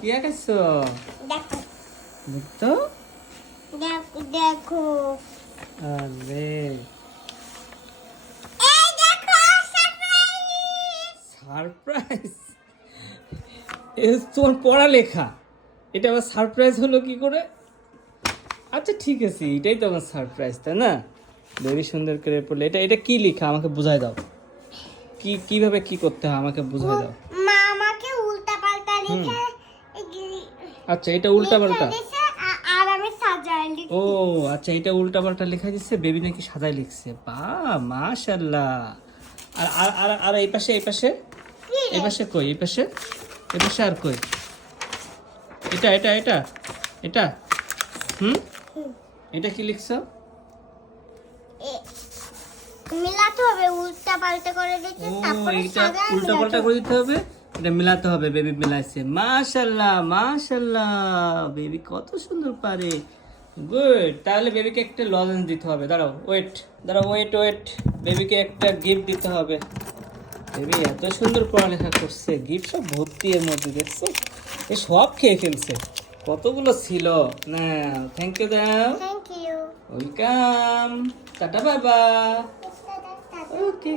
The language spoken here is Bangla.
কি আঁকাইছো? দেখো দেখতো দেখো আরে এই দেখো সারপ্রাইজ। সারপ্রাইজ! এ তোর পড়ালেখা, এটা আবার সারপ্রাইজ হলো কি করে? আচ্ছা ঠিক আছে, এটাই তো আমার সারপ্রাইজ, তাই না? বেবি সুন্দর করে পড়লে। এটা এটা কি লেখা আমাকে বুঝাই দাও। কিভাবে কি করতে হয় আমাকে বুঝাই দাও। মা আমাকে উল্টা পাল্টা লিখে আচ্ছা এটা উল্টা পাল্টা। দিছে আর আমি সাজায় লিখি। ও আচ্ছা, এটা উল্টা পাল্টা লেখা দিচ্ছে, বেবি নাকি সাজায় লিখছে। বাহ মাশাআল্লাহ। আর আর আর আর এই পাশে এই পাশে এই পাশে কই? এই পাশে এই পাশে আর কই? এটা এটা এটা এটা হুম এটা কি লিখছো? মিলাতে হবে, উল্টা পাল্টা করে দিতে, ও তারপরে এটা সাজায় উল্টা পাল্টা করে দিতে হবে, এটা মিলাতে হবে। বেবি মিলাইছে, মাশাআল্লাহ মাশাআল্লাহ। বেবি কত সুন্দর পারে। গুড। তাহলে বেবিকে একটা লজেন্স দিতে হবে। দাঁড়াও ওয়েট, দাঁড়াও ওয়েট ওয়েট। বেবিকে একটা গিফট দিতে হবে। বেবি এত সুন্দর পড়ালেখা করছে, গিফট সব ভর্তি এর মধ্যে, দেখছো? এ সব খেয়ে ফেলছে। কতগুলো ছিল না। থ্যাংক ইউ দাও। Thank you. ওয়েলকাম। টাটা বাবা। ওকে